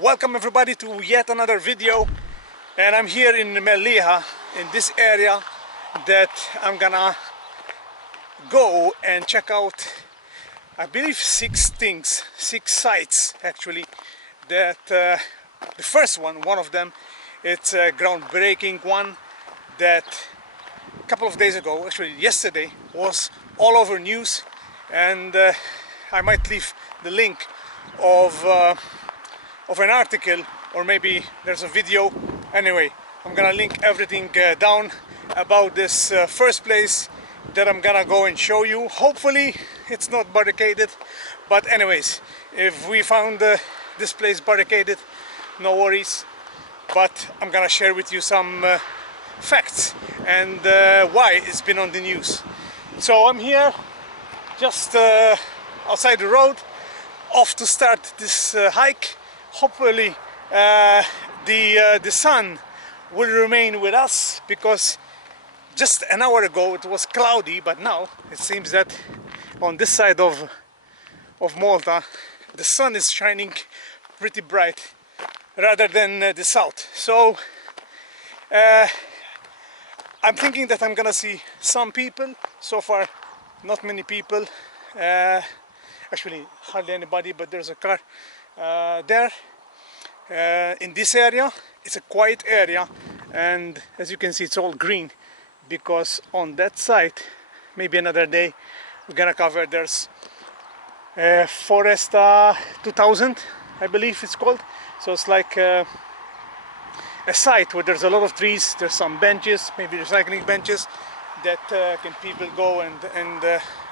Welcome everybody to yet another video, and I'm here in Mellieha, in this area that I'm gonna go and check out, I believe six sites actually. That the first one of them, it's a groundbreaking one that a couple of days ago, actually yesterday, was all over news, and I might leave the link of an article, or maybe there's a video. Anyway, I'm gonna link everything down about this first place that I'm gonna go and show you. Hopefully it's not barricaded, but anyways, if we found this place barricaded, no worries, but I'm gonna share with you some facts and why it's been on the news. So I'm here just outside the road, off to start this hike. Hopefully the sun will remain with us, because just an hour ago it was cloudy, but now it seems that on this side of Malta the sun is shining pretty bright rather than the south. So I'm thinking that I'm gonna see some people. So far not many people, actually hardly anybody, but there's a car there in this area. It's a quiet area, and as you can see it's all green, because on that side, maybe another day we're gonna cover, there's Foresta 2000, I believe it's called. So it's like a site where there's a lot of trees, there's some benches, maybe recycling benches that can people go and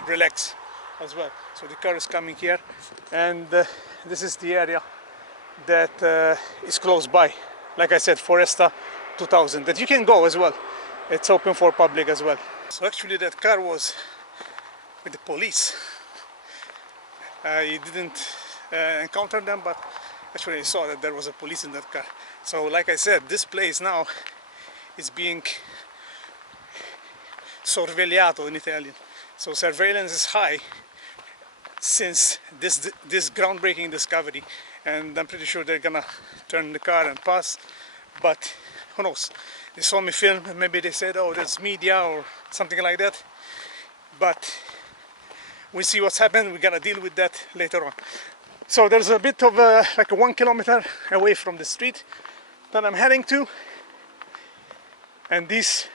relax as well. So the car is coming here, and this is the area that is close by. Like I said, Foresta 2000, that you can go as well. It's open for public as well. So actually that car was with the police. You didn't encounter them, but actually I saw that there was a police in that car. So like I said, this place now is being sorvegliato in Italian. So surveillance is high since this groundbreaking discovery, and I'm pretty sure they're gonna turn the car and pass, but who knows. They saw me film and maybe they said, oh, there's media or something like that, but we'll see what's happened. We're gonna deal with that later on. So there's a bit of like a 1 kilometer away from the street that I'm heading to, and this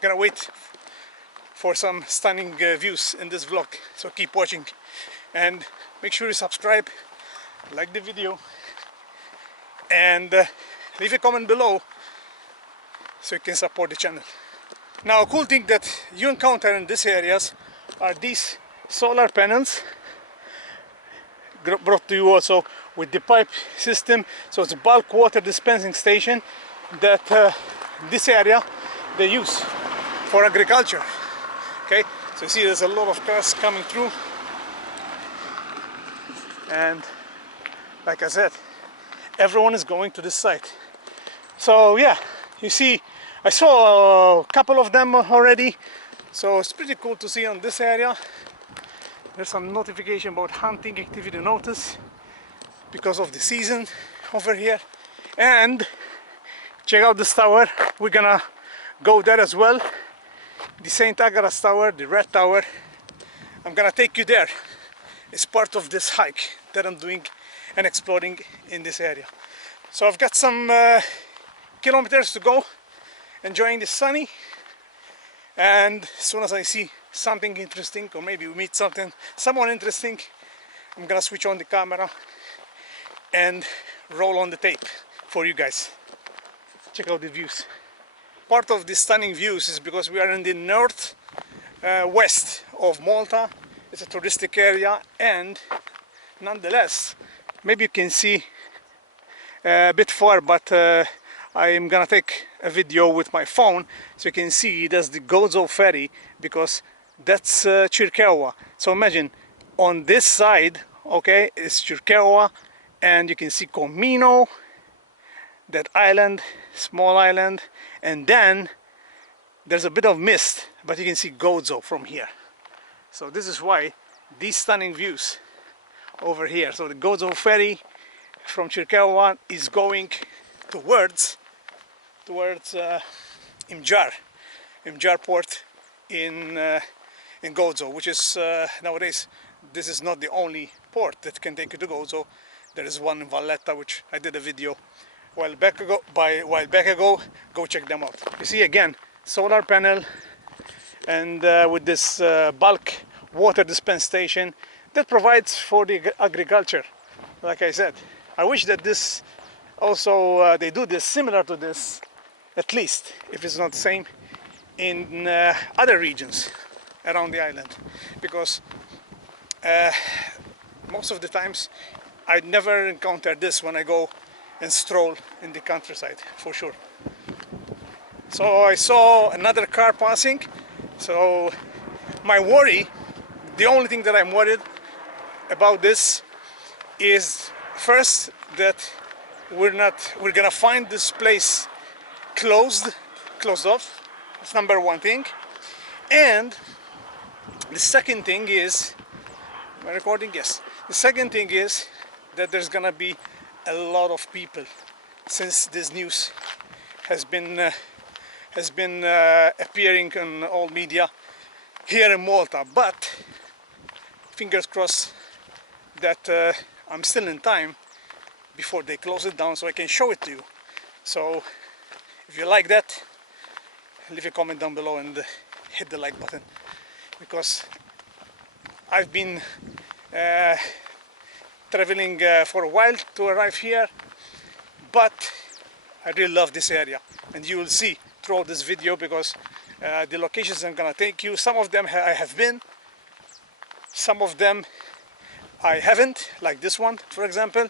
gonna wait for some stunning views in this vlog. So keep watching and make sure you subscribe, like the video, and leave a comment below so you can support the channel. Now, a cool thing that you encounter in these areas are these solar panels, brought to you also with the pipe system. So it's a bulk water dispensing station that this area they use for agriculture. Okay, so you see there's a lot of cars coming through, and like I said, everyone is going to this site. So yeah, you see, I saw a couple of them already, so it's pretty cool to see on this area. There's some notification about hunting activity notice because of the season over here. And check out this tower, we're gonna go there as well. The St.Agatha tower, the red tower. I'm gonna take you there. It's part of this hike that I'm doing and exploring in this area. So I've got some kilometers to go, enjoying the sunny, and as soon as I see something interesting, or maybe we meet someone interesting, I'm gonna switch on the camera and roll on the tape for you guys. Check out the views. Part of the stunning views is because we are in the north west of Malta. It's a touristic area, and nonetheless, maybe you can see a bit far, but I'm gonna take a video with my phone so you can see there's the Gozo ferry, because that's Circeua. So imagine on this side, okay, is Circeua, and you can see Comino, that island, small island, and then there's a bit of mist, but you can see Gozo from here. So this is why these stunning views over here. So the Gozo ferry from Chirkewa is going towards Imjar port in Gozo, which is nowadays this is not the only port that can take you to Gozo. There is one in Valletta, which I did a video a while back ago. Go check them out. You see again, solar panel, and with this bulk water dispense station that provides for the agriculture. Like I said, I wish that this also they do this similar to this, at least if it's not the same, in other regions around the island, because most of the times I never encounter this when I go and stroll in the countryside, for sure. So I saw another car passing, so my worry, the only thing that I'm worried about this is first that we're gonna find this place closed off. That's number one thing. And the second thing is, am I recording? Yes. The second thing is that there's gonna be a lot of people, since this news has been appearing in all media here in Malta. But fingers crossed that I'm still in time before they close it down, so I can show it to you. So if you like that, leave a comment down below and hit the like button, because I've been traveling for a while to arrive here, but I really love this area, and you will see throughout this video, because the locations I'm gonna take you, some of them I have been, some of them I haven't, like this one for example,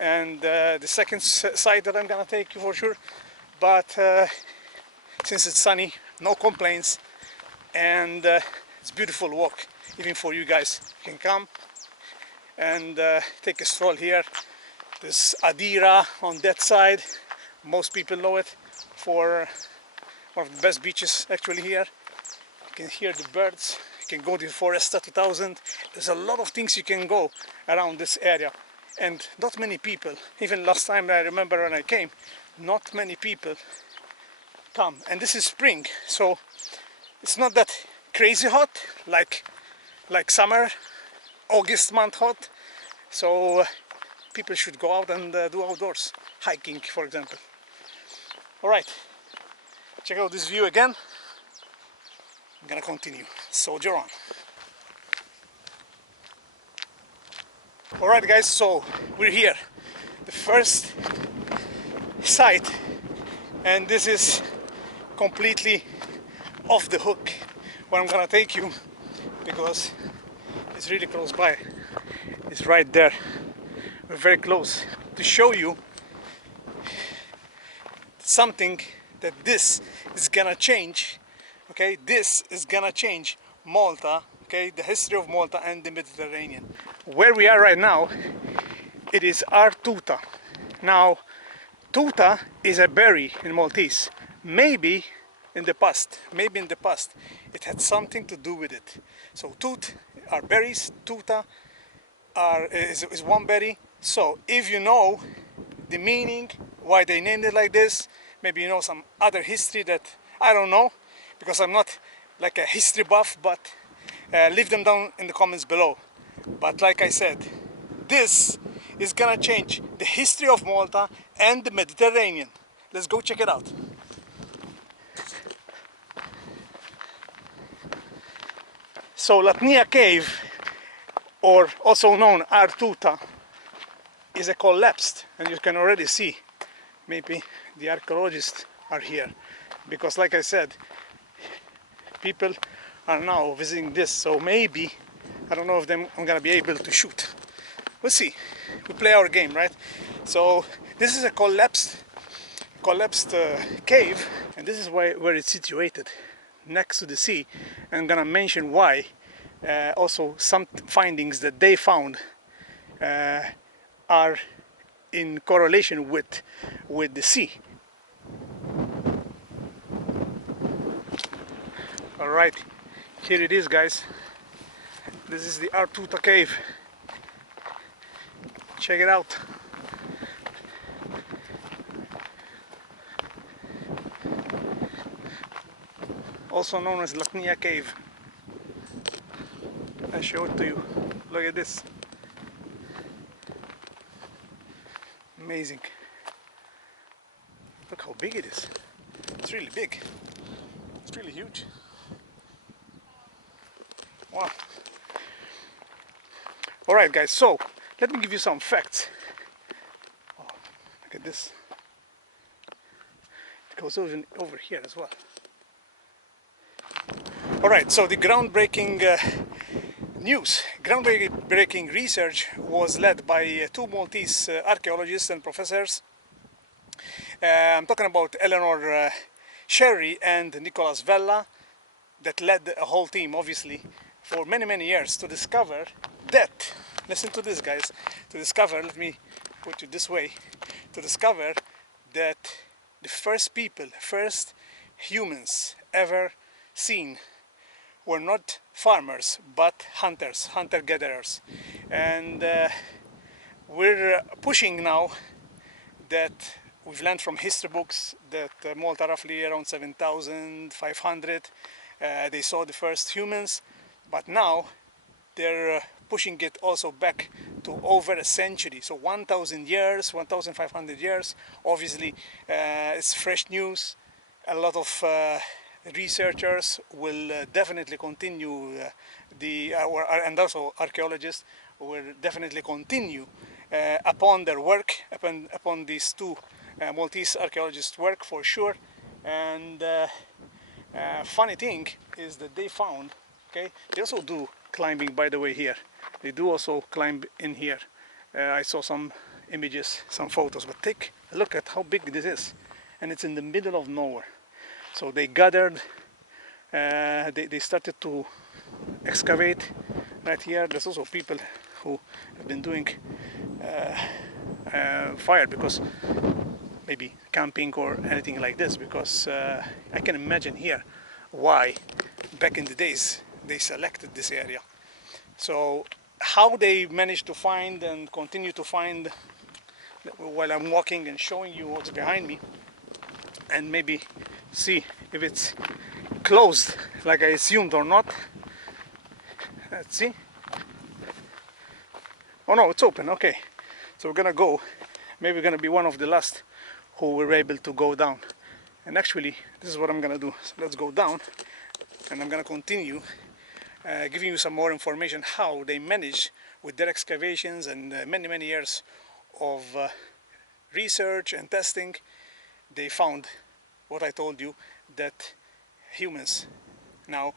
and the second site that I'm gonna take you for sure. But since it's sunny, no complaints, and it's a beautiful walk even for you guys. You can come and take a stroll here. There's Adira on that side, most people know it for one of the best beaches actually here. You can hear the birds, you can go to Foresta 2000. There's a lot of things you can go around this area, and not many people. Even last time I remember when I came, not many people come, and this is spring, so it's not that crazy hot like summer, August month hot. So people should go out and do outdoors, hiking for example. Alright, check out this view again. I'm gonna continue, soldier on. Alright guys, so we're here, the first site, and this is completely off the hook where I'm gonna take you, because it's really close by. It's right there. We're very close to show you something that this is gonna change. Okay, this is gonna change Malta, okay, the history of Malta and the Mediterranean. Where we are right now, it is Ghar Tuta. Now, tuta is a berry in Maltese. Maybe in the past, it had something to do with it. So tut are berries, tuta is one berry. So if you know the meaning, why they named it like this, maybe you know some other history that I don't know, because I'm not like a history buff, but leave them down in the comments below. But like I said, this is gonna change the history of Malta and the Mediterranean. Let's go check it out. So Latnija Cave, or also known Ghar Tuta, is a collapsed, and you can already see maybe the archaeologists are here, because like I said, people are now visiting this, so maybe I don't know if I'm gonna be able to shoot. We'll see. We play our game, right? So this is a collapsed cave, and this is where it's situated, next to the sea. And I'm gonna mention why. Also, some findings that they found are in correlation with the sea. All right, here it is, guys. This is the Ghar Tuta cave. Check it out. Also known as Latnija Cave. I show it to you. Look at this. Amazing. Look how big it is. It's really big. It's really huge. Wow. Alright guys, so let me give you some facts. Oh, look at this. It goes over here as well. Alright, so the groundbreaking groundbreaking research was led by two Maltese archaeologists and professors. I'm talking about Eleanor Sherry and Nicholas Vella, that led a whole team, obviously, for many years to discover that, listen to this guys, to discover, let me put it this way, to discover that the first humans ever seen were not farmers but hunters, hunter-gatherers. And we're pushing now that we've learned from history books that Malta roughly around 7,500 they saw the first humans, but now they're pushing it also back to over a century, so 1,000 years, 1,500 years. Obviously it's fresh news. A lot of researchers will definitely continue and also archaeologists will definitely continue upon their work, upon these two Maltese archaeologists' work for sure. And funny thing is that they found, okay, they also do climbing, by the way. Here they do also climb in here. I saw some images, some photos, but take a look at how big this is, and it's in the middle of nowhere. So they gathered, they started to excavate right here. There's also people who have been doing fire, because maybe camping or anything like this, because I can imagine here why back in the days they selected this area. So how they managed to find and continue to find, while I'm walking and showing you what's behind me, and maybe see if it's closed like I assumed or not. Let's see. Oh no, it's open. Okay, so we're gonna go. Maybe we're gonna be one of the last who were able to go down. And actually this is what I'm gonna do. So let's go down, and I'm gonna continue giving you some more information how they manage with their excavations and many years of research and testing. They found what I told you, that humans now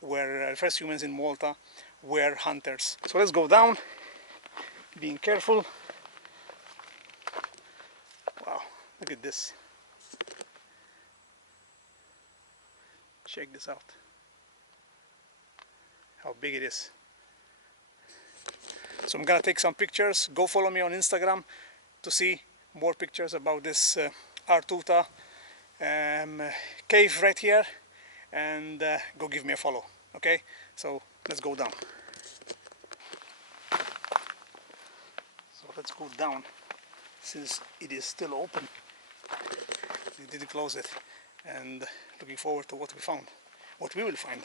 were first humans in Malta were hunters. So let's go down, being careful. Wow, look at this. Check this out. How big it is. So I'm gonna take some pictures. Go follow me on Instagram to see more pictures about this Ghar Tuta cave right here, and go give me a follow. Okay, so let's go down. So let's go down, since it is still open. We didn't close it, and looking forward to what we found, what we will find,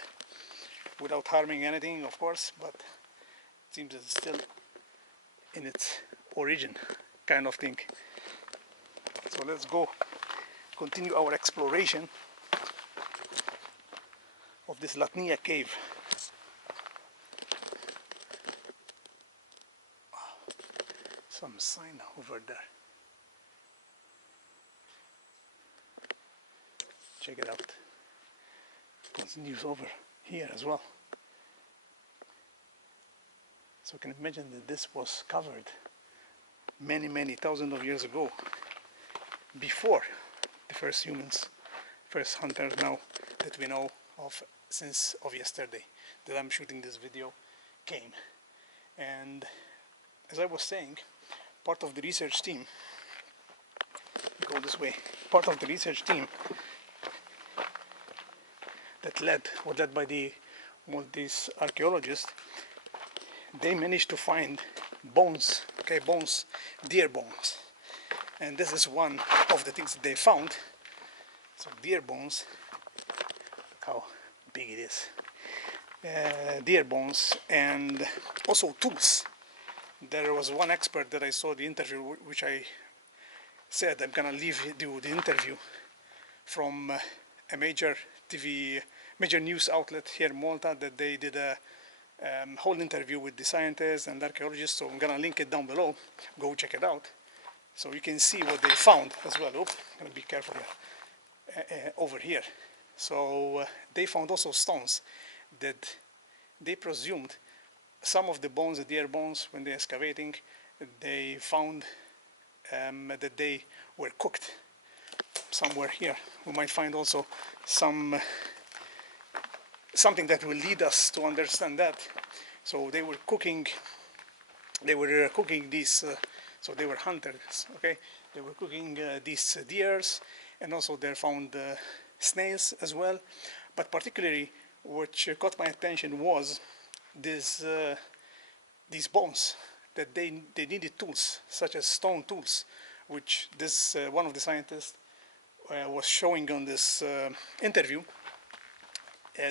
without harming anything, of course, but it seems it's still in its origin kind of thing. So let's go continue our exploration of this Latnija Cave. Some sign over there. Check it out. Continues over here as well. So you can imagine that this was covered many thousands of years ago, before the first humans, first hunters now that we know of since of yesterday that I'm shooting this video came. And as I was saying, part of the research team, go this way, part of the research team that was led by the Maltese archaeologists, they managed to find bones, okay, bones, deer bones. And this is one of the things that they found. So deer bones, look how big it is. Deer bones, and also tools. There was one expert that I saw the interview, which I said I'm gonna leave you the interview from a major news outlet here in Malta, that they did a whole interview with the scientists and archaeologists. So I'm gonna link it down below. Go check it out, so you can see what they found as well. Oh, I'm gonna be careful here. Over here. So they found also stones that they presumed some of the bones, the deer bones, when they're excavating, they found that they were cooked somewhere here. We might find also something that will lead us to understand that. So they were cooking these, so they were hunters, okay? They were cooking these deers, and also they found snails as well. But particularly what caught my attention was these bones, that they needed tools, such as stone tools, which this one of the scientists was showing on this interview.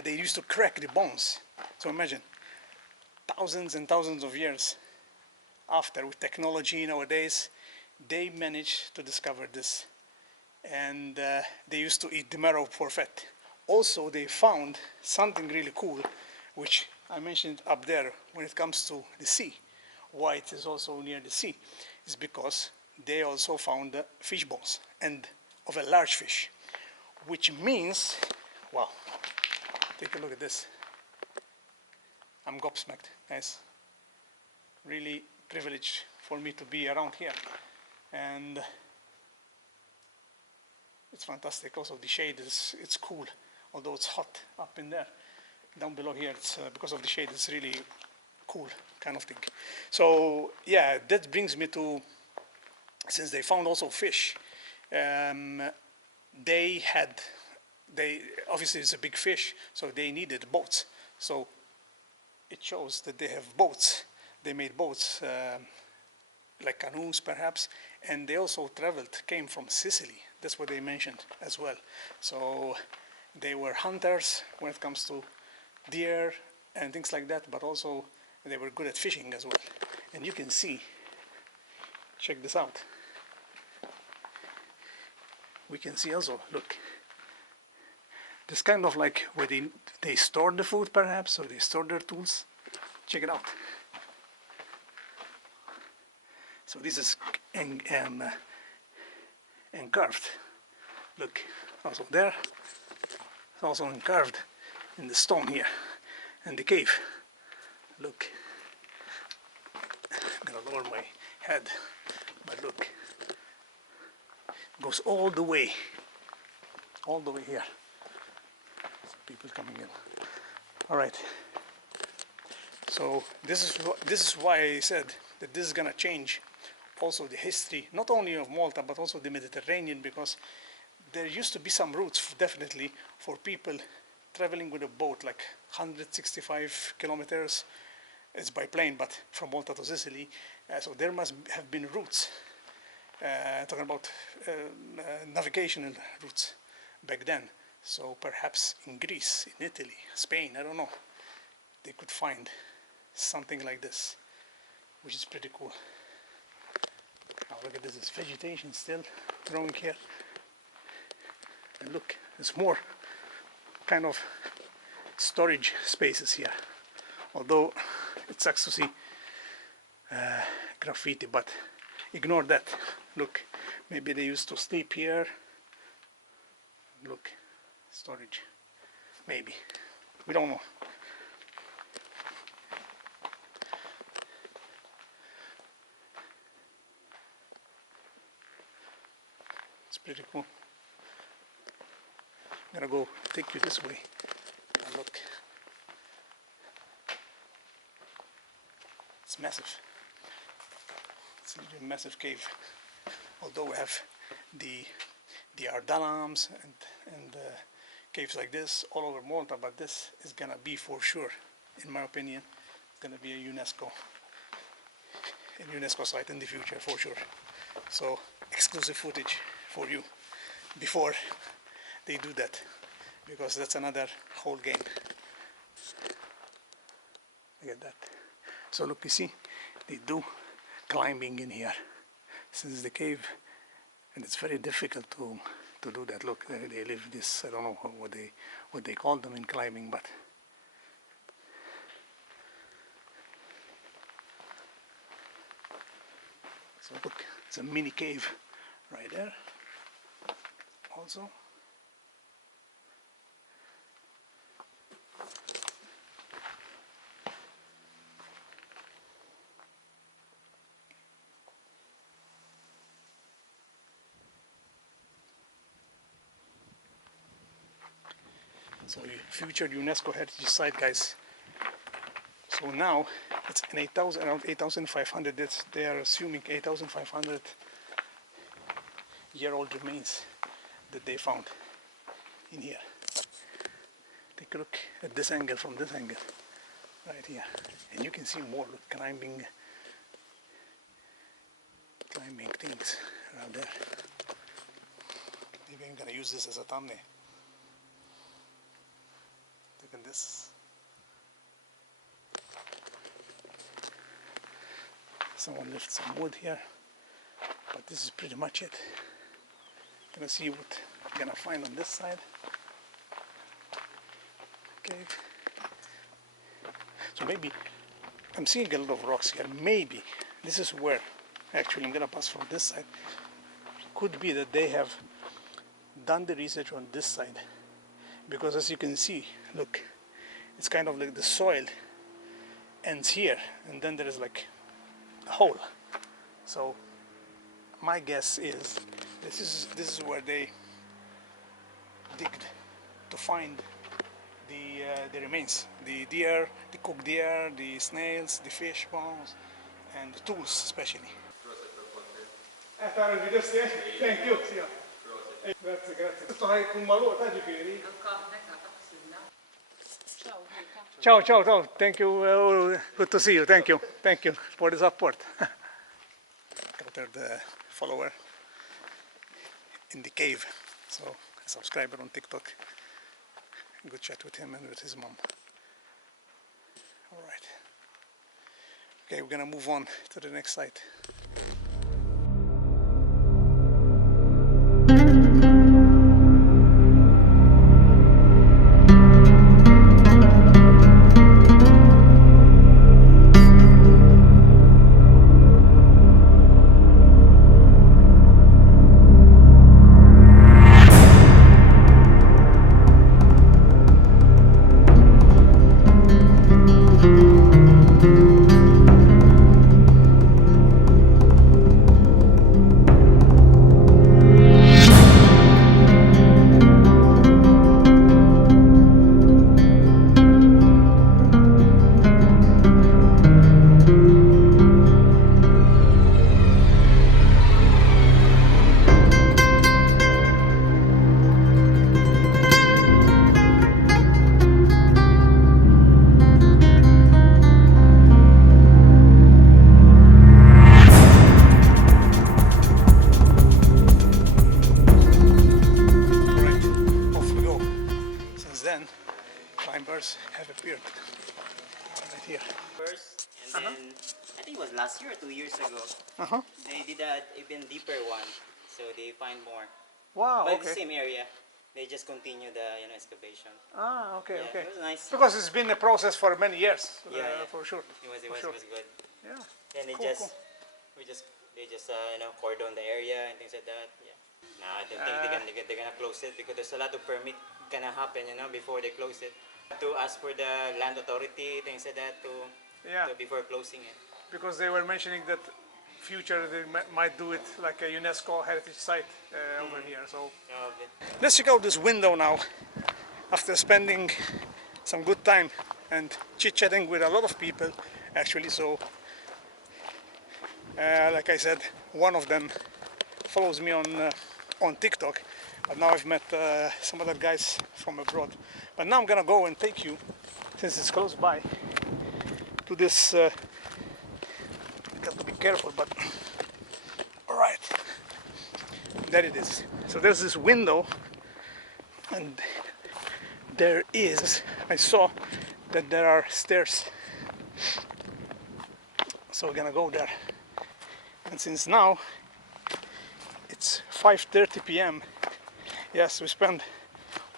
They used to crack the bones. So imagine, thousands and thousands of years after, with technology nowadays, they managed to discover this. And they used to eat the marrow for fat. Also, they found something really cool, which I mentioned up there when it comes to the sea. Why it is also near the sea is because they also found fish bones, and of a large fish, which means, wow, take a look at this. I'm gobsmacked, guys. Really privileged for me to be around here, and it's fantastic. Also the shade it's cool, although it's hot up in there. Down below here, it's because of the shade, it's really cool kind of thing. So yeah, that brings me to, since they found also fish, they obviously it's a big fish, so they needed boats. So it shows that they have boats. They made boats, like canoes perhaps, and they also came from Sicily. That's what they mentioned as well. So they were hunters when it comes to deer and things like that, but also they were good at fishing as well. And you can see, check this out. We can see also, look, this kind of like where they store the food perhaps, or they store their tools. Check it out. So this is carved. Look, also there, it's also carved in the stone here, and the cave. Look, I'm gonna lower my head, but look, it goes all the way here. So people coming in. All right. So this is why I said that this is gonna change also the history, not only of Malta, but also the Mediterranean, because there used to be some routes, definitely, for people traveling with a boat, like 165 kilometers. It's by plane, but from Malta to Sicily. So there must have been routes, talking about navigational routes back then. So perhaps in Greece, in Italy, Spain, I don't know, they could find something like this, which is pretty cool. Now look at this, it's vegetation still growing here. And look, there's more kind of storage spaces here. Although it sucks to see graffiti, but ignore that. Look, maybe they used to sleep here. Look, storage, maybe, we don't know. It's pretty cool. I'm gonna go take you this way and look. It's massive. It's a massive cave. Although we have the Ardalams and caves like this all over Malta, but this is gonna be for sure, in my opinion, it's gonna be a UNESCO a UNESCO site in the future for sure. So exclusive footage for you before they do that, because that's another whole game. Look at that. So look, you see, they do climbing in here since the cave, and it's very difficult to do that. Look, they live this, I don't know what they call them in climbing, but so look, it's a mini cave right there also. So future UNESCO heritage site, guys. So now it's in 8,000, around 8,500. They are assuming 8,500 year old remains that they found in here. Take a look at this angle from this angle, right here, and you can see more climbing things around there. Maybe I'm gonna use this as a thumbnail. Look at this. Someone left some wood here, but this is pretty much it. Gonna see what I'm gonna find on this side. Okay. So maybe I'm seeing a lot of rocks here. Maybe this is where actually I'm gonna pass from this side. Could be that they have done the research on this side, because as you can see, look, it's kind of like the soil ends here, and then there is like a hole. So my guess is this is where they digged to find the remains, the deer, the cooked deer, the snails, the fish bones, and the tools especially. Thank you. Grazie, grazie. Tutto con malota, ġifieri. Ciao, ciao, ciao. Thank you. Good to see you. Thank you. Thank you for the support. The follower in the cave, so a subscriber on TikTok. Good chat with him and with his mom. All right. Okay, we're gonna move on to the next site. Have appeared right here. First, and then I think it was last year or 2 years ago. They did an even deeper one, so they find more. Wow. But Okay. the same area, they just continue the excavation. Ah, okay, Yeah, okay. it was nice. Because it's been a process for many years, Yeah. for sure. It was sure. good. Yeah. And they Cool, just cool. they just cordon the area and things like that. Yeah. Nah, I don't think they're gonna close it because there's a lot of permit gonna happen, before they close it. To ask for the land authority, things like that, before closing it. Because they were mentioning that future they might do it like a UNESCO heritage site over here. So let's check out this window now. After spending some good time and chit-chatting with a lot of people, actually. So, like I said, one of them follows me on TikTok. But now I've met some other guys from abroad. But now I'm gonna go and take you, since it's close by, to this. Got to be careful, but all right, there it is. So there's this window, and there is, I saw that there are stairs, so we're gonna go there. And since now it's 5:30 p.m. yes, we spent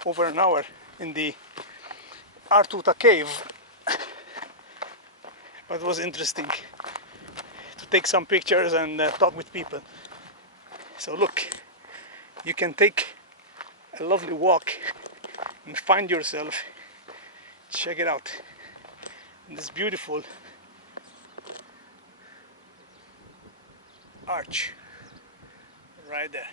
over an hour in the Ghar Tuta cave, but it was interesting to take some pictures and talk with people. So look, you can take a lovely walk and find yourself. Check it out, this beautiful arch right there.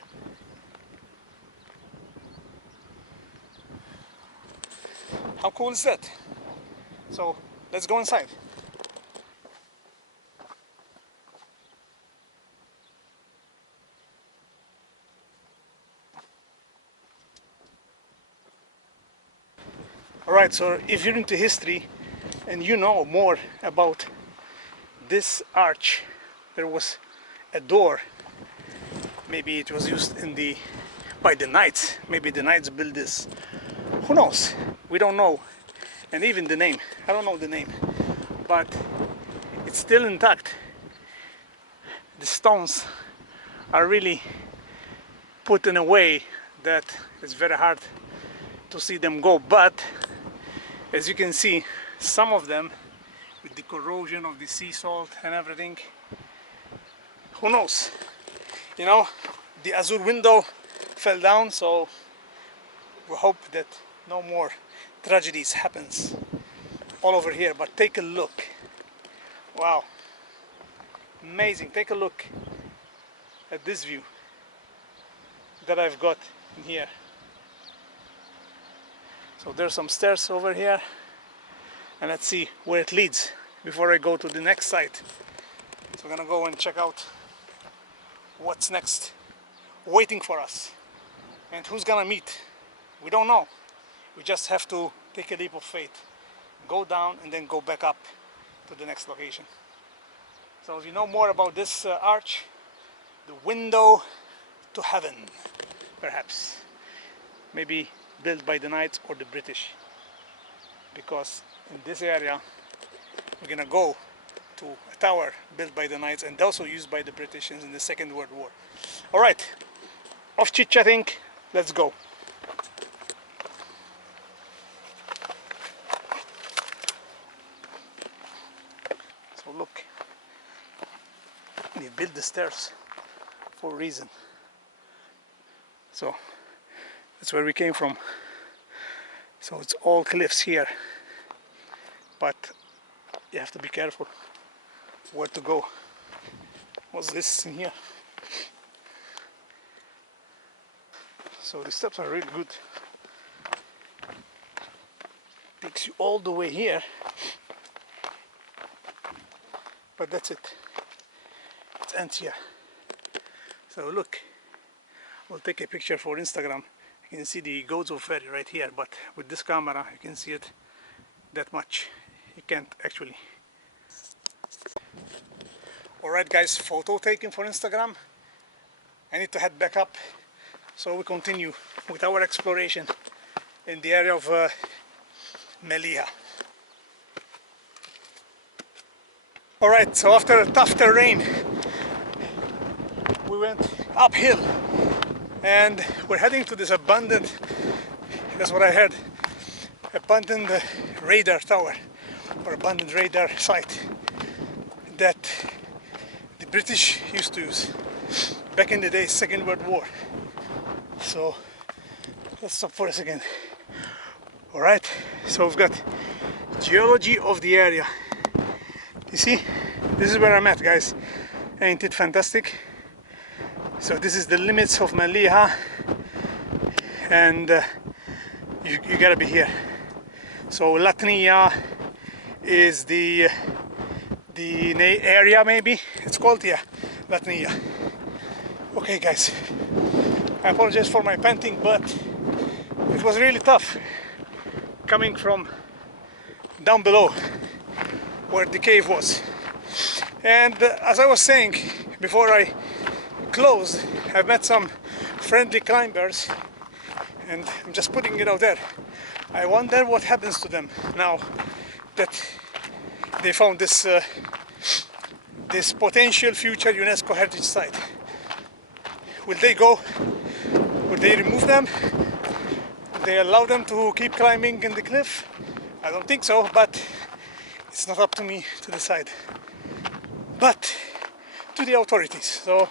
How cool is that? So let's go inside. Alright, so if you're into history and you know more about this arch, there was a door. Maybe it was used by the knights. Maybe the knights built this. Who knows? We don't know. And even the name, I don't know the name, but it's still intact. The stones are really put in a way that it's very hard to see them go, but as you can see, some of them, with the corrosion of the sea salt and everything, who knows? You know, the azure window fell down, so we hope that no more tragedies happens all over here. But take a look. Wow, amazing. Take a look at this view that I've got in here. So there's some stairs over here, and let's see where it leads before I go to the next site. So we're gonna go and check out what's next waiting for us, and who's gonna meet. We don't know. We just have to take a leap of faith, go down and then go back up to the next location. So if you know more about this arch, the window to heaven, perhaps, maybe built by the knights or the British, because in this area we're gonna go to a tower built by the knights and also used by the British in the Second World War. All right, off chit-chatting, let's go. So look, they built the stairs for a reason. So that's where we came from. So it's all cliffs here, but you have to be careful where to go. What's this in here? So the steps are really good. Takes you all the way here, but that's it. It ends here. So look, we'll take a picture for Instagram. You can see the Gozo ferry right here, but with this camera you can see it that much. You can't actually. Alright guys, photo taken for Instagram. I need to head back up, so we continue with our exploration in the area of Mellieha. Alright, so after a tough terrain we went uphill and we're heading to this abandoned, that's what I heard, abandoned radar tower or abandoned radar site that the British used to use back in the day, Second World War. So let's stop for a second. Alright, so we've got geology of the area. You see, this is where I'm at, guys. Ain't it fantastic? So this is the limits of Mellieha, and you gotta be here. So Latnija is the area, maybe it's called, yeah, Latnija. Okay guys, I apologize for my panting, but it was really tough coming from down below where the cave was, And as I was saying before I closed, I've met some friendly climbers, and I'm just putting it out there. I wonder what happens to them now that they found this this potential future UNESCO heritage site. Will they go? Will they remove them? Will they allow them to keep climbing in the cliff? I don't think so, but it's not up to me to decide. But to the authorities. So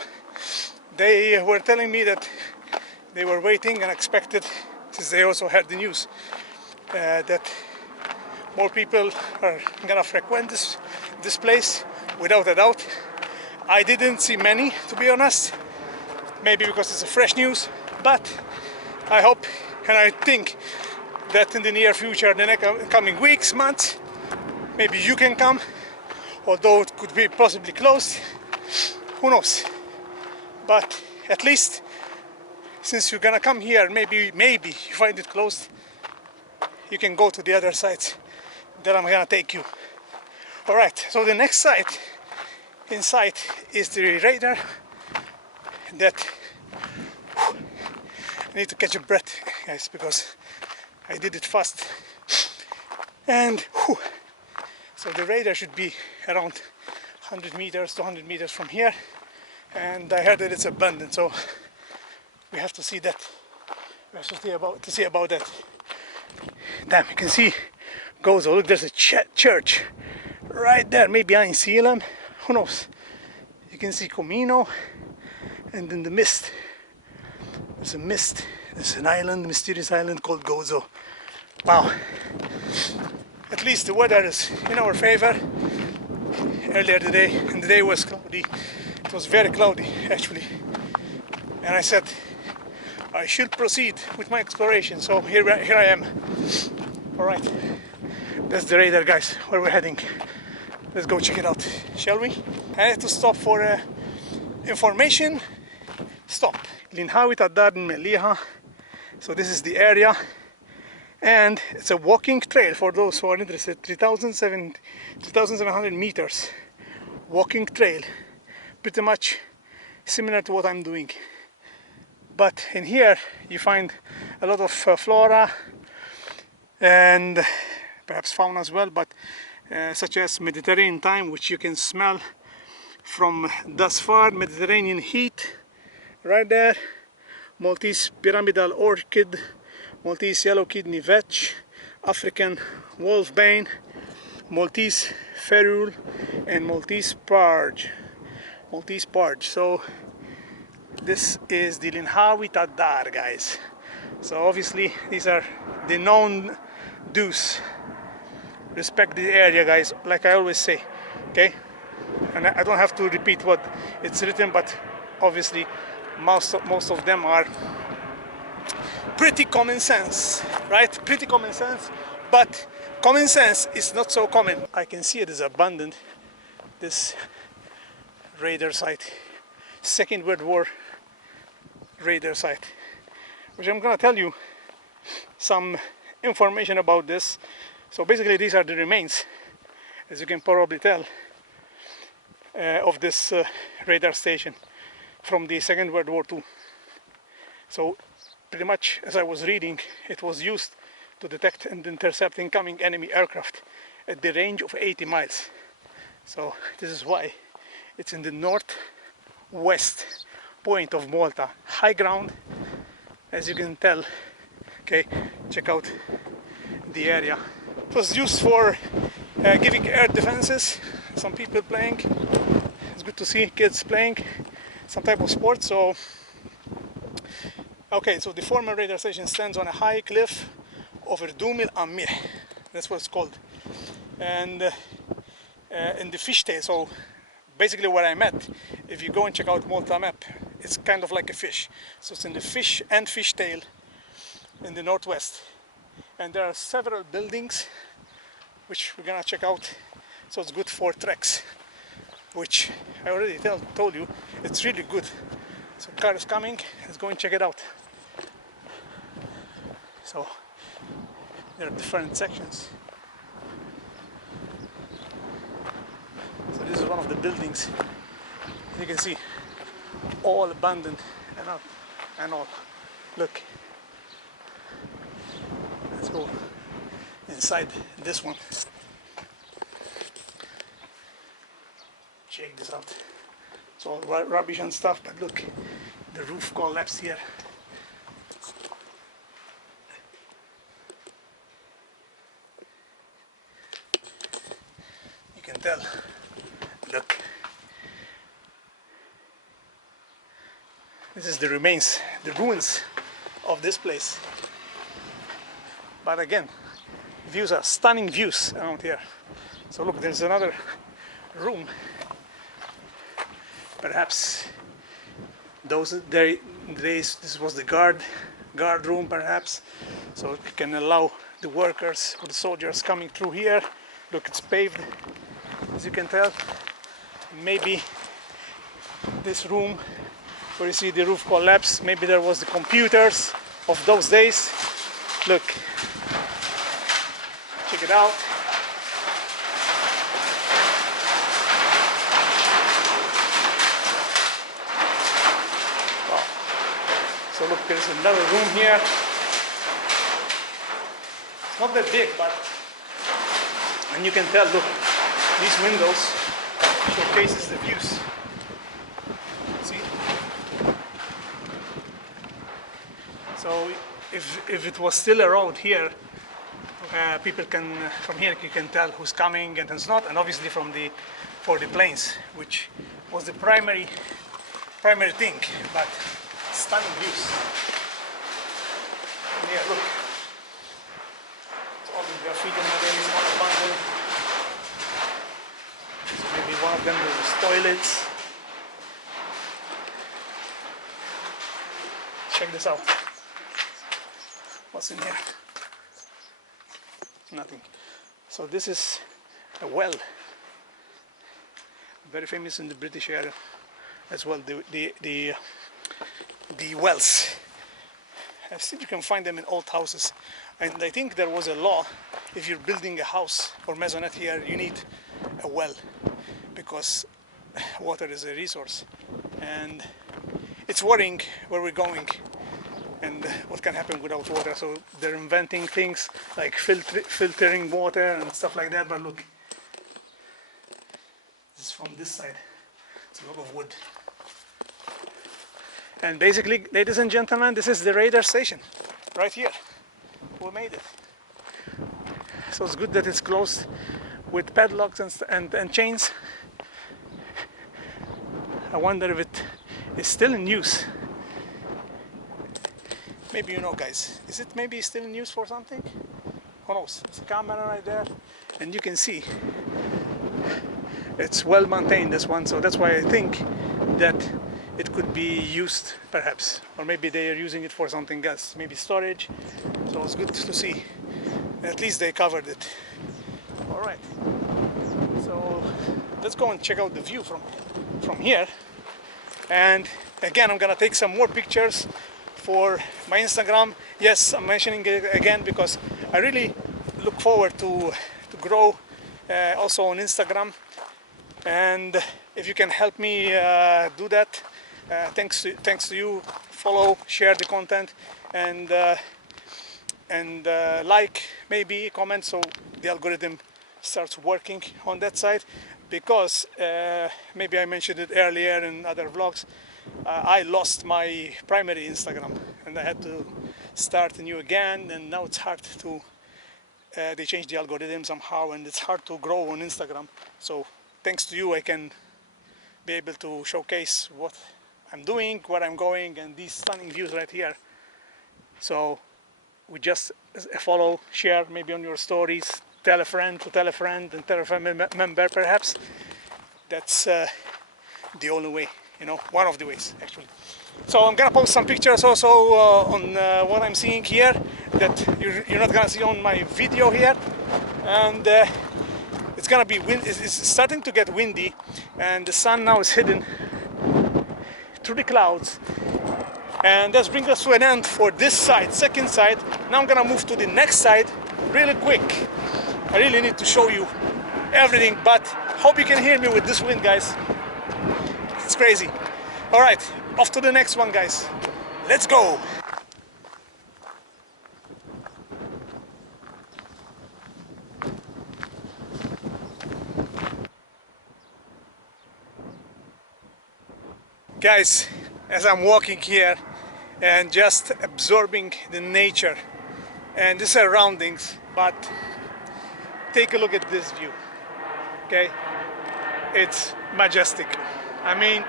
they were telling me that they were waiting and expected, since they also heard the news, that more people are gonna frequent this place, without a doubt. I didn't see many, to be honest, maybe because it's a fresh news, but I hope and I think that in the near future, the next coming weeks, months, maybe you can come, although it could be possibly closed, who knows. But at least, since you're gonna come here, maybe you find it closed, you can go to the other sites that I'm gonna take you. Alright, so the next site in sight is the radar that I need to catch a breath, guys, because I did it fast. And so the radar should be around 100 meters to 100 meters from here, and I heard that it's abandoned, so we have to see that. We have to see about that. Damn, you can see Gozo. Look, there's a church right there. Maybe I'm Sealam, who knows. You can see Comino, and in the mist, there's a mist. There's an island, a mysterious island called Gozo. Wow. At least the weather is in our favor. Earlier today, and the day was cloudy. It was very cloudy, actually. And I said I should proceed with my exploration. So here I am. All right. That's the radar, guys, where we're heading. Let's go check it out, shall we? I had to stop for information. Stop. Linhawi Tadar in Mellieha. So this is the area, and it's a walking trail for those who are interested. 3,700 meters walking trail, pretty much similar to what I'm doing. But in here you find a lot of flora and perhaps fauna as well, but such as Mediterranean thyme, which you can smell from thus far. Mediterranean heat right there. Maltese pyramidal orchid, Maltese yellow kidney vetch, African wolfbane, Maltese ferule, and Maltese parge. So this is the Linhawi Tadar, guys. So obviously these are the known do's. Respect the area, guys, like I always say, okay? And I don't have to repeat what it's written, but obviously most of them are pretty common sense, right? Pretty common sense, but common sense is not so common. I can see it is abandoned, this radar site, Second World War radar site, which I'm gonna tell you some information about this. So basically these are the remains, as you can probably tell, of this radar station from the Second World War II. So pretty much, as I was reading, it was used to detect and intercept incoming enemy aircraft at the range of 80 miles. So this is why it's in the northwest point of Malta, high ground, as you can tell. Okay, check out the area. It was used for giving air defenses. Some people playing. It's good to see kids playing some type of sport. So okay, so the former radar station stands on a high cliff over Dumil Ammih. That's what it's called. And in the fishtail, so basically where I'm at, if you go and check out Malta map, it's kind of like a fish. So it's in the fish and fishtail in the northwest. And there are several buildings which we're gonna check out. So it's good for treks, which I already told you, it's really good. So car is coming, let's go and check it out. So there are different sections. So this is one of the buildings. You can see all abandoned and all. Look. Let's go inside this one. Check this out. It's all rubbish and stuff, but look, the roof collapsed here. You can tell. Look. This is the remains, the ruins of this place. But again, views are stunning views around here. So look, there's another room. Perhaps this was the guard room, perhaps. So it can allow the workers or the soldiers coming through here. Look, it's paved, as you can tell. Maybe this room where you see the roof collapse, maybe there was the computers of those days. Look, check it out. Wow. So look, there's another room here. It's not that big, but, and you can tell, look, these windows showcases the views. See? So if it was still a road here, people can, from here you can tell who's coming and who's not, and obviously for the planes, which was the primary thing, but stunning views. And yeah, look, it's all the graffiti nowadays, all abandoned. So maybe one of them was toilets. Check this out. What's in here? Nothing. So this is a well, very famous in the British area as well. The wells. I think you can find them in old houses, and I think there was a law: if you're building a house or maisonette here, you need a well because water is a resource, and it's worrying where we're going and what can happen without water. So they're inventing things like filtering water and stuff like that. But look, this is from this side. It's a lot of wood. And basically, ladies and gentlemen, this is the radar station right here. We made it. So it's good that it's closed with padlocks and chains. I wonder if it is still in use. Maybe you know, guys, is it maybe still in use for something? Who knows? There's a camera right there, and you can see it's well maintained, this one, so that's why I think that it could be used, perhaps, or maybe they are using it for something else, maybe storage. So it's good to see. At least they covered it. All right. So let's go and check out the view from here. And again, I'm gonna take some more pictures for my Instagram. Yes, I'm mentioning it again because I really look forward to grow also on Instagram. And if you can help me do that, thanks to you. Follow, share the content, and like, maybe comment, so the algorithm starts working on that side. Because maybe I mentioned it earlier in other vlogs, I lost my primary Instagram and I had to start anew again, and now it's hard to they changed the algorithm somehow, and it's hard to grow on Instagram. So thanks to you, I can be able to showcase what I'm doing, where I'm going, and these stunning views right here. So we just follow, share maybe on your stories, tell a friend to tell a friend, and tell a family member perhaps. That's the only way, you know, one of the ways actually. So I'm gonna post some pictures also on what I'm seeing here that you're not gonna see on my video here. And it's gonna be it's starting to get windy, and the sun now is hidden through the clouds. And that brings us to an end for this side, second side. Now I'm gonna move to the next side really quick. I really need to show you everything, but Hope you can hear me with this wind, guys. It's crazy. All right, off to the next one, guys. Let's go. Guys, as I'm walking here and just absorbing the nature and the surroundings, but take a look at this view. Okay, it's majestic. I mean,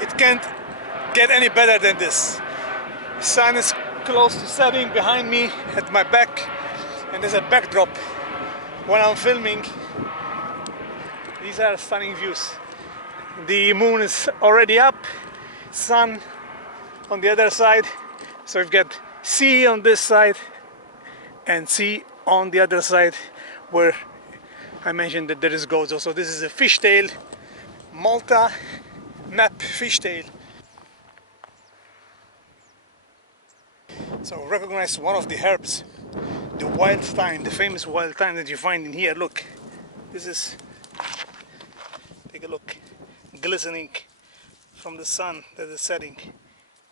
it can't get any better than this. The sun is close to setting behind me at my back, and there's a backdrop when I'm filming. These are stunning views. The moon is already up, sun on the other side, so we've got sea on this side and sea on the other side, where I mentioned that there is goats. Also, this is a fishtail, Malta map fishtail. So recognize one of the herbs, the wild thyme, the famous wild thyme that you find in here. Look, this is, take a look, glistening from the sun that is setting.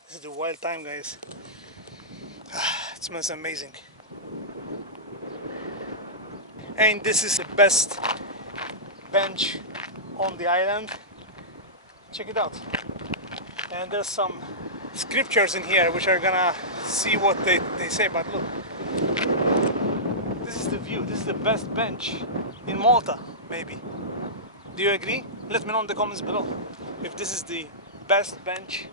This is the wild thyme, guys. It smells amazing. And this is the best bench on the island. Check it out. And there's some scriptures in here which are gonna see what they say, but look. This is the view. This is the best bench in Malta, maybe. Do you agree? Let me know in the comments below if this is the best bench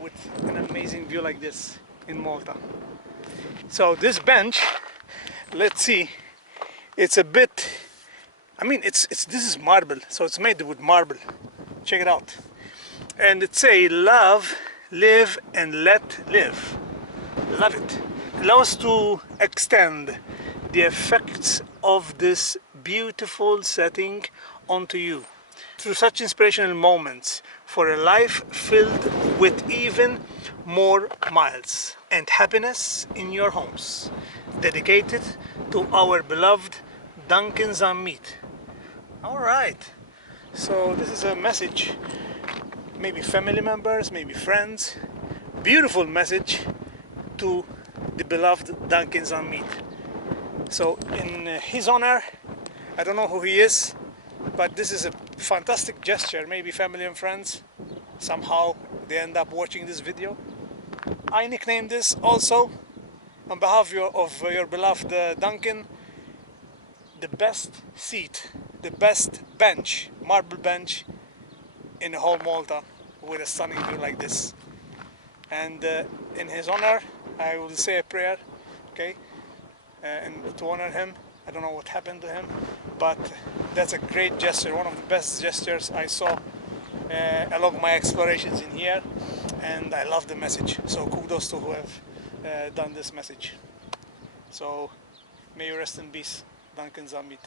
with an amazing view like this in Malta. So this bench, let's see, it's a bit, I mean, this is marble, so it's made with marble. Check it out. And it say love, live and let live. Love it. Allow us to extend the effects of this beautiful setting onto you through such inspirational moments for a life filled with even more miles and happiness in your homes, dedicated to our beloved Duncan's on Meat. All right, so this is a message, maybe family members, maybe friends, beautiful message to the beloved Duncan's on Meat. So in his honor, I don't know who he is, but this is a fantastic gesture. Maybe family and friends, somehow they end up watching this video. I nicknamed this also on behalf of your beloved Duncan, the best seat, the best bench, marble bench in the whole Malta, with a stunning view like this. And in his honor, I will say a prayer, okay, and to honor him. I don't know what happened to him, but that's a great gesture, one of the best gestures I saw along my explorations in here, and I love the message. So kudos to who have done this message. So may you rest in peace, Duncan Zamit.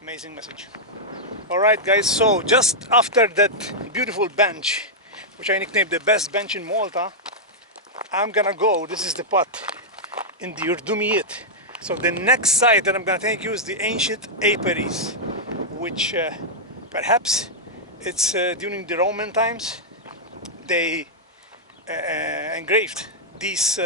Amazing message. Alright guys, so just after that beautiful bench, which I nicknamed the best bench in Malta, I'm gonna go, this is the part in the Urdumiyet. So the next site that I'm gonna take you is the ancient Apiaries, which perhaps it's during the Roman times they engraved these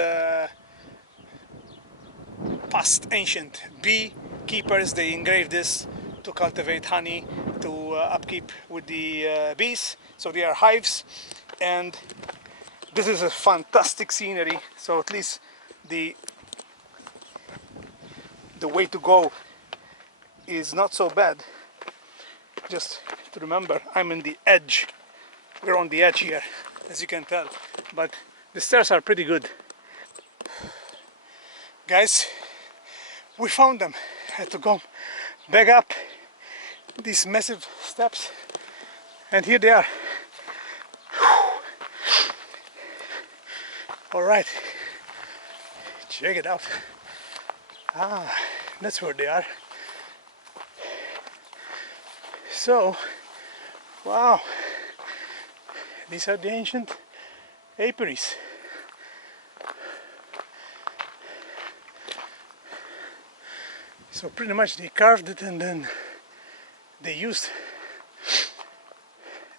past ancient beekeepers. They engraved this to cultivate honey, to upkeep with the bees. So they are hives, and this is a fantastic scenery. So at least the way to go is not so bad. Just to remember, I'm in the edge. We're on the edge here, as you can tell, but the stairs are pretty good. Guys, we found them. I had to go back up these massive steps, and here they are. All right, check it out. Ah, that's where they are. So, wow, these are the ancient apiaries. So pretty much they carved it and then they used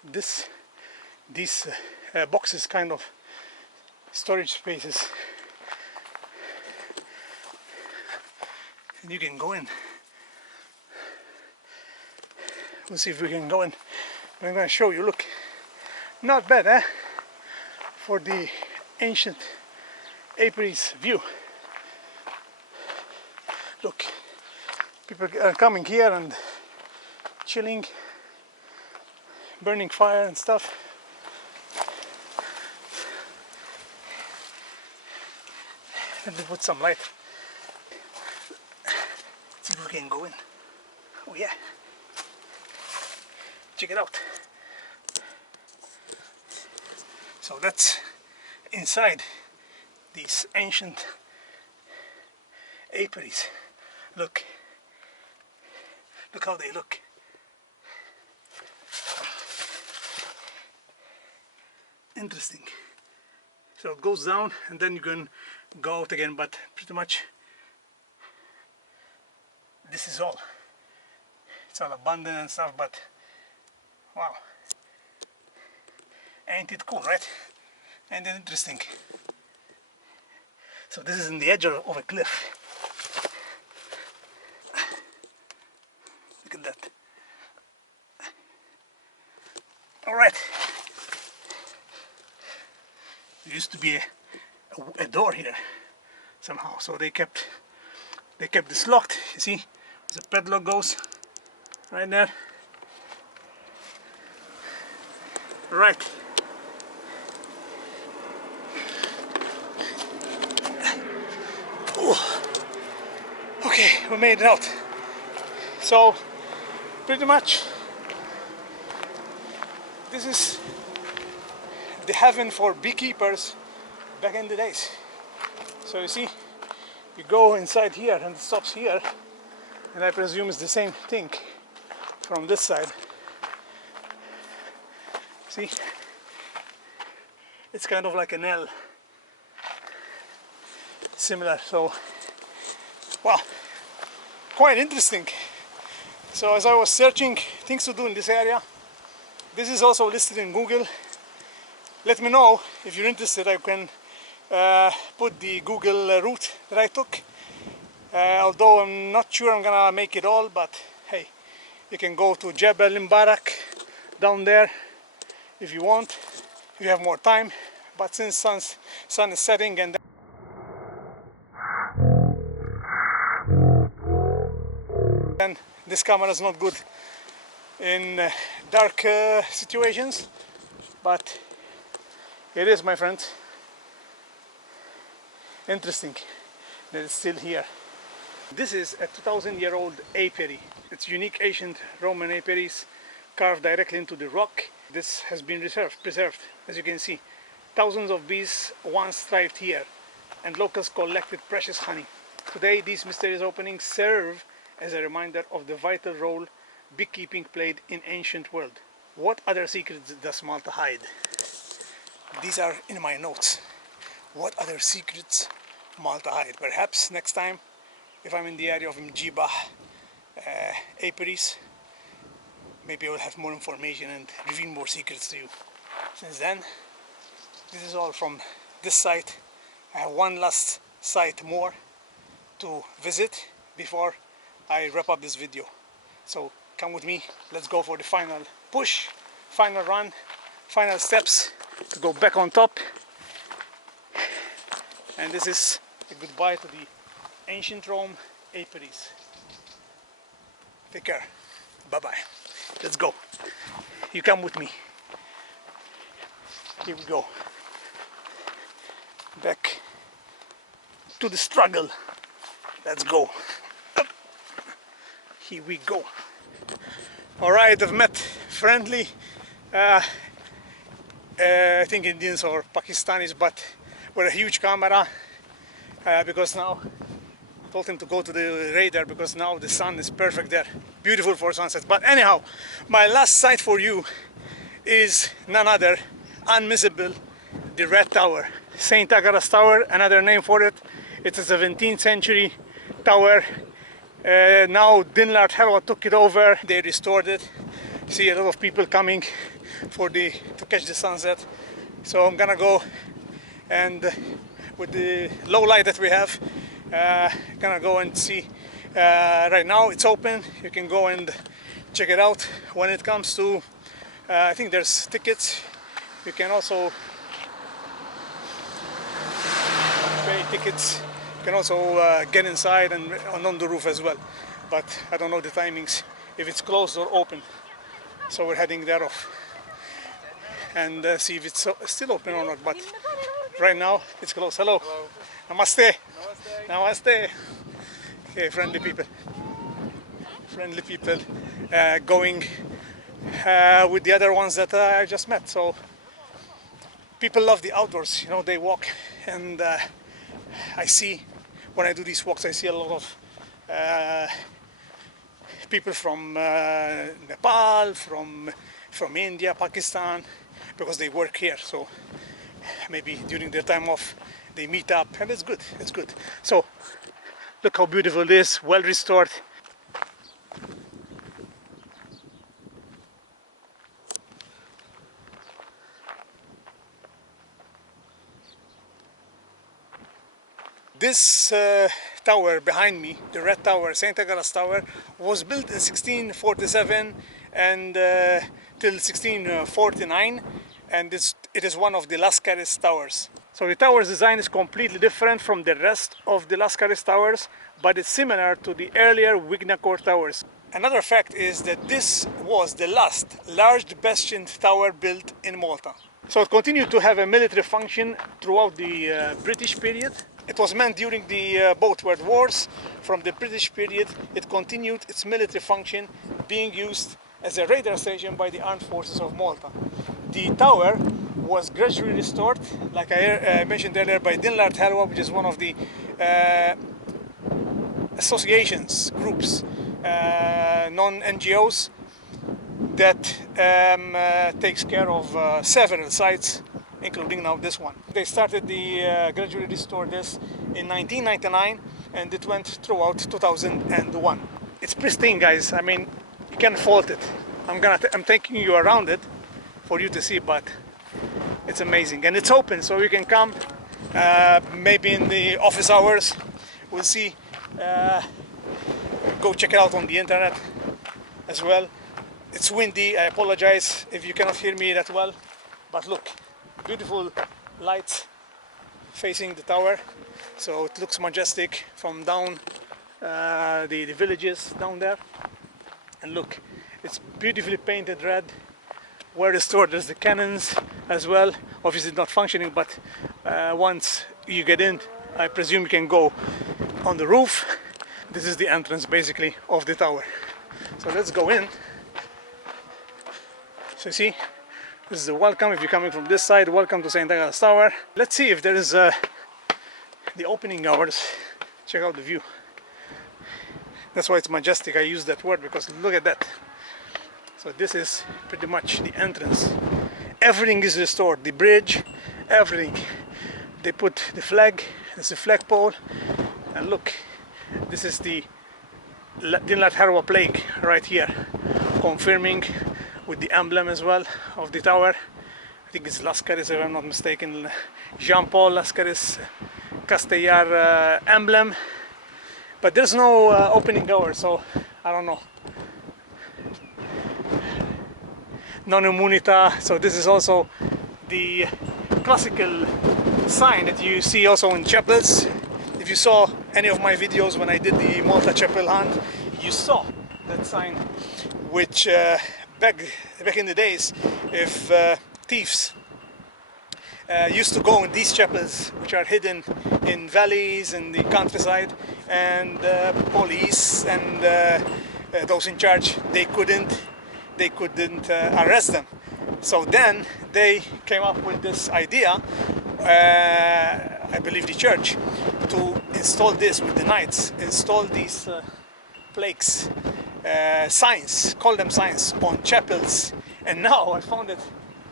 these boxes, kind of storage spaces, and you can go in. We'll see if we can go in. I'm going to show you. Look, not bad, eh? For the ancient Apiaries view. Look, people are coming here and chilling, burning fire and stuff. Let me put some light. See if we can go in. Oh yeah. Check it out. So that's inside these ancient Apiaries. Look how they look. Interesting. So it goes down and then you can go out again, but pretty much this is all. It's all abandoned and stuff, but wow. Ain't it cool, right? Ain't it interesting? So this is in the edge of a cliff. Look at that. Alright. There used to be a door here somehow, so they kept this locked. You see, the padlock goes right there. Right. Ooh. Okay, we made it out. So pretty much this is the heaven for beekeepers back in the days. So you see, you go inside here and it stops here, and I presume it's the same thing from this side. See, it's kind of like an L, similar. So wow, quite interesting. So as I was searching things to do in this area, this is also listed in Google. Let me know if you're interested. I can put the Google route that I took, although I'm not sure I'm gonna make it all, but hey, you can go to Jebel Mbarak down there if you want, if you have more time. But since sun is setting and then this camera is not good in dark situations, but it is, my friends, interesting that it's still here. This is a 2,000-year-old apiary. It's unique ancient Roman apiaries carved directly into the rock. This has been preserved, as you can see. Thousands of bees once thrived here, and locals collected precious honey. Today, these mysterious openings serve as a reminder of the vital role beekeeping played in ancient world. What other secrets does Malta hide? These are in my notes. What other secrets Malta hide? Perhaps next time, if I'm in the area of Mjibah Apiaries, maybe I will have more information and reveal more secrets to you. Since then, this is all from this site. I have one last site more to visit before I wrap up this video. So come with me, let's go for the final push, final run, final steps to go back on top. And this is a goodbye to the ancient Rome Apiaries. Take care. Bye bye. Let's go. You come with me. Here we go. Back to the struggle. Let's go. Up. Here we go. Alright, I've met friendly I think Indians or Pakistanis, but with a huge camera because now I told him to go to the radar because now the sun is perfect there. Beautiful for sunset. But anyhow, my last sight for you is none other, unmissable, the Red Tower. St.Agatha Tower, another name for it. It's a 17th century tower Now Dinlart Helwa took it over, they restored it. See a lot of people coming to catch the sunset. So I'm gonna go and with the low light that we have, gonna go and see. Right now it's open, you can go and check it out. When it comes to, I think there's tickets, you can also pay tickets. You can also get inside and on the roof as well, but I don't know the timings, if it's closed or open. So we're heading there off and see if it's still open or not, but right now it's closed. Hello. Hello. Namaste. Namaste. Namaste. Okay, friendly people. Friendly people going with the other ones that I just met. So people love the outdoors, you know, they walk and I see, when I do these walks, I see a lot of people from Nepal, from India, Pakistan, because they work here. So maybe during their time off, they meet up, and it's good. It's good. So look how beautiful it is, well restored. This tower behind me, the red tower, St.Agatha tower, was built in 1647 and till 1649, and it is one of the Lascaris towers. So the tower's design is completely different from the rest of the Lascaris towers, but it's similar to the earlier Wignacourt towers. Another fact is that this was the last large bastioned tower built in Malta. So it continued to have a military function throughout the British period. It was meant during the both World Wars. From the British period, it continued its military function, being used as a radar station by the armed forces of Malta. The tower was gradually restored, like I mentioned earlier, by Dinlart Helwa, which is one of the associations, groups, non-NGOs, that takes care of several sites, including now this one. They started the gradually restore this in 1999, and it went throughout 2001. It's pristine, guys. I mean, you can't fault it. I'm taking you around it for you to see, but it's amazing, and it's open, so you can come. Maybe in the office hours, we'll see. Go check it out on the internet as well. It's windy. I apologize if you cannot hear me that well, but look. Beautiful lights facing the tower, so it looks majestic from down the villages down there. And look, it's beautifully painted red, well restored. There's the cannons as well, obviously not functioning, but once you get in, I presume you can go on the roof. This is the entrance basically of the tower, so let's go in. So you see, this is the welcome. If you're coming from this side, welcome to St.Agatha Tower. Let's see if there is the opening hours. Check out the view. That's why it's majestic. I use that word because look at that. So this is pretty much the entrance. Everything is restored. The bridge, everything. They put the flag. There's a flagpole. And look, this is the Dinlart Helwa plaque right here, confirming with the emblem as well of the tower. I think it's Lascaris, if I'm not mistaken, Jean-Paul Lascaris Castellar emblem, but there's no opening hour, so I don't know. Non immunita, so this is also the classical sign that you see also in chapels. If you saw any of my videos when I did the Malta chapel hunt, you saw that sign, which back in the days, if thieves used to go in these chapels, which are hidden in valleys in the countryside, and police and those in charge, they couldn't arrest them. So then they came up with this idea, I believe the church, to install this with the knights, install these plaques, signs, call them signs, on chapels. And now I found it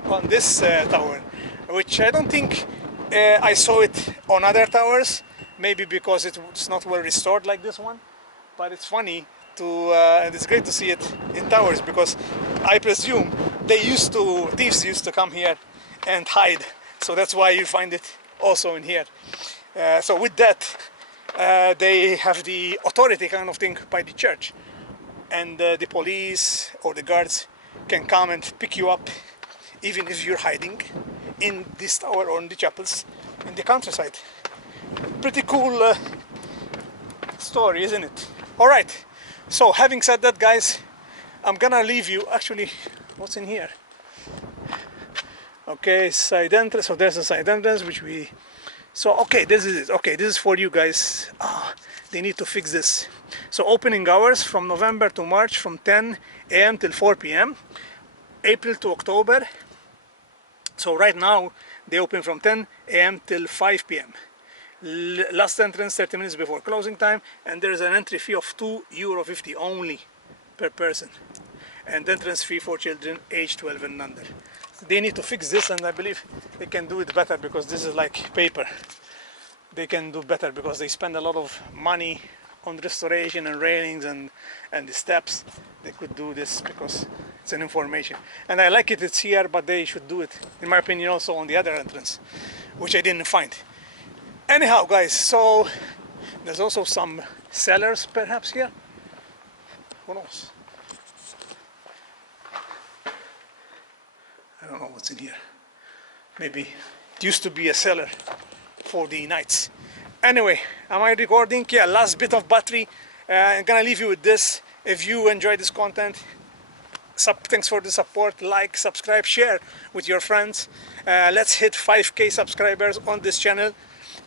on this tower, which I don't think I saw it on other towers, maybe because it's not well restored like this one, but it's funny to and it's great to see it in towers, because I presume thieves used to come here and hide, so that's why you find it also in here. So with that, they have the authority kind of thing by the church, and the police or the guards can come and pick you up even if you're hiding in this tower or in the chapels in the countryside. Pretty cool story, isn't it? All right, so having said that, guys, I'm gonna leave you. Actually, what's in here? Okay, side entrance. So there's a side entrance which we okay, this is it. Okay, this is for you guys. They need to fix this. So opening hours from November to March from 10 a.m. till 4 p.m. April to October. So right now they open from 10 a.m. till 5 p.m. Last entrance 30 minutes before closing time, and there is an entry fee of €2.50 only per person, and entrance fee for children age 12 and under. They need to fix this, and I believe they can do it better, because this is like paper. They can do better because they spend a lot of money on restoration and railings and the steps. They could do this because it's an information, and I like it. It's here, but they should do it, in my opinion, also on the other entrance, which I didn't find. Anyhow, guys, so there's also some cellars perhaps here. Who knows? I don't know what's in here. Maybe it used to be a cellar for the knights. Anyway, am I recording? Yeah, last bit of battery. I'm gonna leave you with this. If you enjoy this content, thanks for the support. Like, subscribe, share with your friends. Let's hit 5K subscribers on this channel.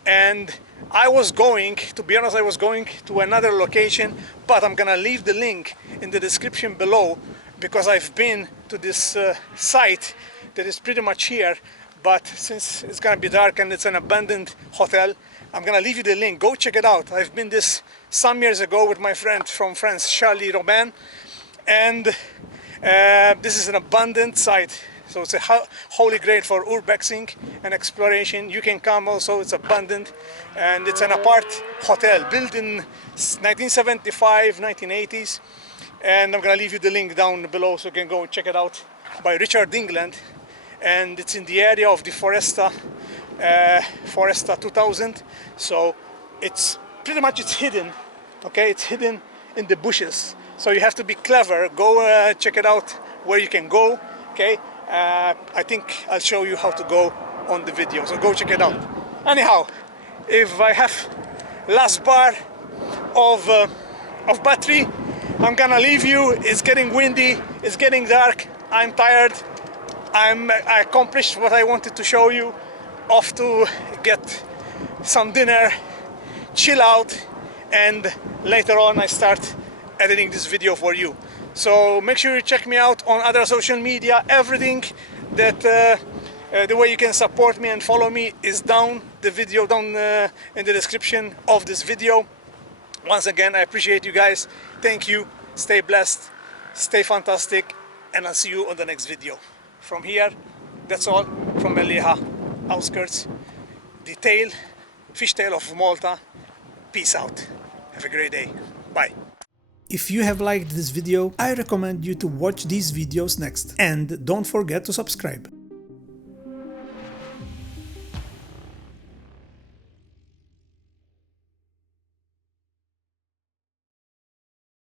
And I was going, to be honest, I was going to another location, but I'm gonna leave the link in the description below, because I've been to this site that is pretty much here, but since it's gonna be dark and it's an abandoned hotel, I'm gonna leave you the link. Go check it out. I've been this some years ago with my friend from France, Charlie Robin, and this is an abandoned site. So it's a holy grail for urbexing and exploration. You can come also, it's abandoned, and it's an apart hotel built in 1975, 1980s. And I'm gonna leave you the link down below so you can go check it out, by Richard England. And it's in the area of the Foresta 2000. So it's pretty much, it's hidden, okay? It's hidden in the bushes. So you have to be clever. Go check it out where you can go, okay? I think I'll show you how to go on the video, so go check it out. Anyhow, if I have last bar of battery, I'm gonna leave you. It's getting windy, it's getting dark, I'm tired. I accomplished what I wanted to show you. Off to get some dinner, chill out, and later on I start editing this video for you. So make sure you check me out on other social media. Everything that the way you can support me and follow me is down the video, down in the description of this video. Once again, I appreciate you guys. Thank you. Stay blessed, stay fantastic, and I'll see you on the next video. From here, that's all from Mellieha outskirts, the fishtail of Malta. Peace out. Have a great day. Bye. If you have liked this video, I recommend you to watch these videos next, and don't forget to subscribe.